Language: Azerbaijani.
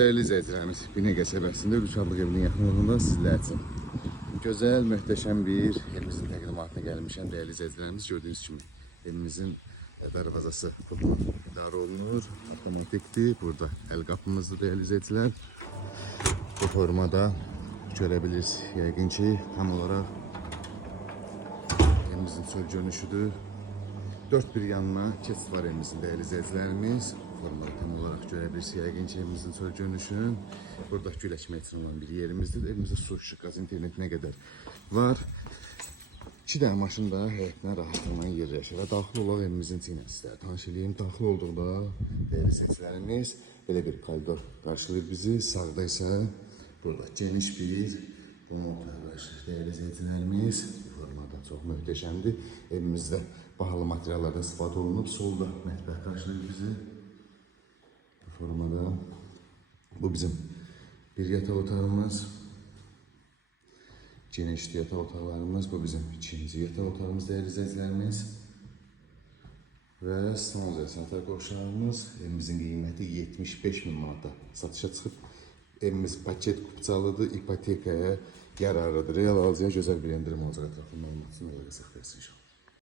Değerli izleyicilerimiz, Binəqə şəbəkəsində Ülkadlıq evinin yaxınlığında sizlər üçün gözəl, möhtəşəm bir evimizin təqdimatına gəlmişəm. Değerli izleyicilerimiz, gördüğünüz kimi evimizin darvazası idarə olunur, otomatikdir. Burada el qapımızdır değerli izleyiciler. Bu formada görebilirsiniz. Yəqin ki, tam olarak evimizin çöl görünüşüdür. Dört bir yanına kesit var evimizin değerli izleyicilerimiz. Formada tam olarak görebilirsiniz. Yəqin ki, evimizin çöl görünüşünün. Burada güləşmə üçün olan bir yerimizdir. Evimizde su, işıq, qaz, internet ne kadar var. 2 dənə maşın da həyətinə rahatlıqla yerləşir və daxil olaq evimizin içinə sizlərə tanış edeyim. Daxil olduqda değerli izleyicilerimiz belə bir koridor qarşılayır bizi. Sağda isə burada geniş bir qonaq otağı qarşılayır değerli izleyicilerimiz. Formada çox möhtəşəmdir. Evimizdə bahalı materiallardan istifadə olunub. Solda mətbəx qarşılayır bizi. Bu formada bu bizim bir yataq otağımız. Geniş yataq otaqlarımız. Bu bizim ikinci yataq otağımız değerli izleyicilerimiz. Və son yatak qovşağımız. Evimizin qiyməti 75.000 manata satışa çıxıb. Evimiz paket kupçalıdır, ipotekaya yararlıdır. Real alıcıya gözəl bir endirim olacaq. Ətraflı məlumat üçün əlaqə saxlayırsınız.